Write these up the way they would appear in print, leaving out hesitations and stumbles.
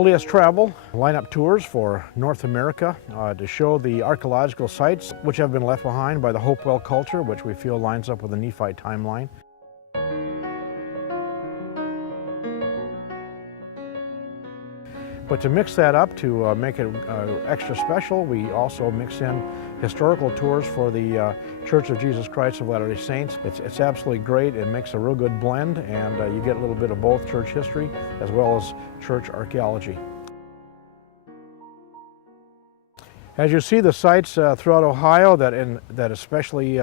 LDS Travel line up tours for North America to show the archaeological sites which have been left behind by the Hopewell culture, which we feel lines up with the Nephite timeline. But to mix that up, to make it extra special, we also mix in historical tours for the Church of Jesus Christ of Latter-day Saints. It's absolutely great. It makes a real good blend, and you get a little bit of both church history as well as church archaeology. As you see the sites throughout Ohio that especially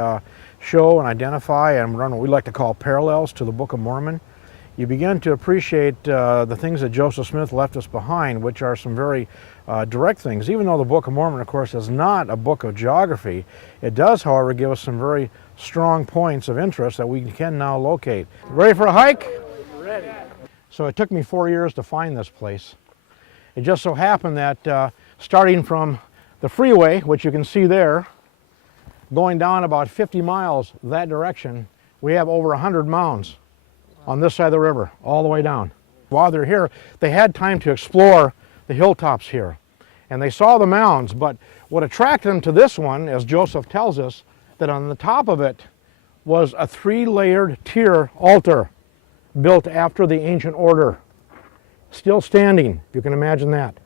show and identify and run what we like to call parallels to the Book of Mormon, you begin to appreciate the things that Joseph Smith left us behind, which are some very direct things. Even though the Book of Mormon, of course, is not a book of geography, it does, however, give us some very strong points of interest that we can now locate. Ready for a hike? Ready. So it took me 4 years to find this place. It just so happened that starting from the freeway, which you can see there, going down about 50 miles that direction, we have over 100 mounds on this side of the river, all the way down. While they're here, they had time to explore the hilltops here, and they saw the mounds, but what attracted them to this one, as Joseph tells us, that on the top of it was a 3-layered tier altar built after the ancient order, still standing, if you can imagine that,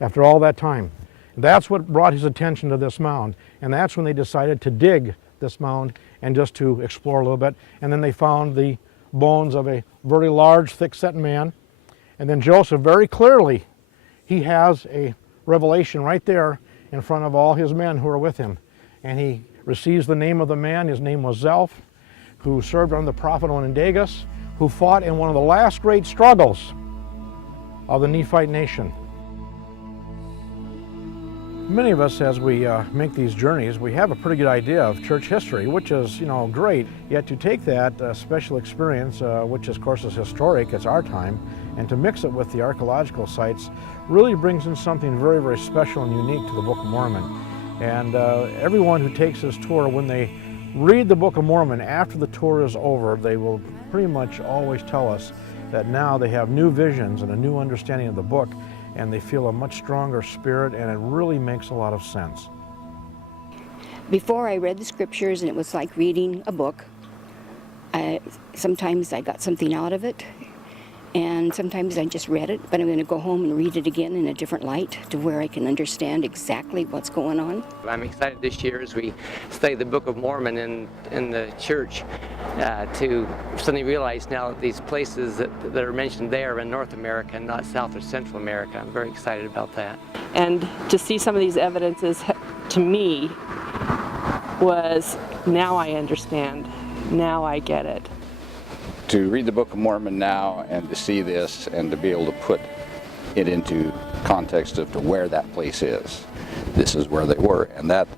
after all that time. That's what brought his attention to this mound, and that's when they decided to dig this mound and just to explore a little bit, and then they found the bones of a very large, thick-set man. And then Joseph, very clearly, he has a revelation right there in front of all his men who are with him. And he receives the name of the man. His name was Zelph, who served under the prophet Onondagas, who fought in one of the last great struggles of the Nephite nation. Many of us, as we make these journeys, we have a pretty good idea of church history, which is, great. Yet to take that special experience, which of course is historic, it's our time, and to mix it with the archaeological sites really brings in something very, very special and unique to the Book of Mormon. And everyone who takes this tour, when they read the Book of Mormon after the tour is over, they will pretty much always tell us that now they have new visions and a new understanding of the book, and they feel a much stronger spirit, and it really makes a lot of sense. Before I read the scriptures, and it was like reading a book. Sometimes I got something out of it, and sometimes I just read it, but I'm going to go home and read it again in a different light to where I can understand exactly what's going on. I'm excited this year as we study the Book of Mormon in the church to suddenly realize now that these places that are mentioned there are in North America and not South or Central America. I'm very excited about that. And to see some of these evidences, to me, was now I understand, now I get it. To read the Book of Mormon now and to see this and to be able to put it into context of to where that place is. This is where they were, and that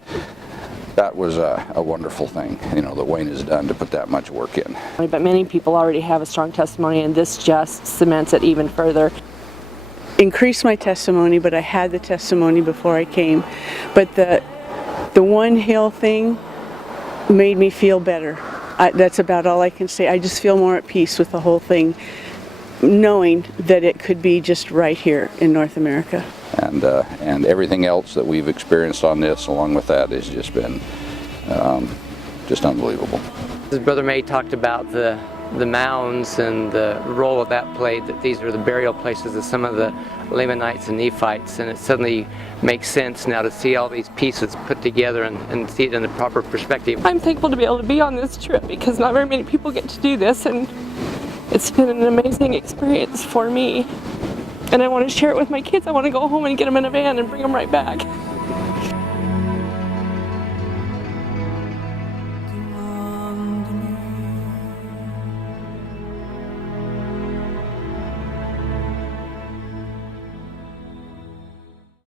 was a wonderful thing, that Wayne has done to put that much work in. But many people already have a strong testimony, and this just cements it even further. Increased my testimony, but I had the testimony before I came. But the one hill thing made me feel better. That's about all I can say. I just feel more at peace with the whole thing, knowing that it could be just right here in North America. And everything else that we've experienced on this, along with that, has just been just unbelievable. As Brother May talked about the mounds and the role that played, that these are the burial places of some of the Lamanites and Nephites, and it suddenly makes sense now to see all these pieces put together and see it in the proper perspective. I'm thankful to be able to be on this trip because not very many people get to do this, and it's been an amazing experience for me. And I want to share it with my kids. I want to go home and get them in a van and bring them right back.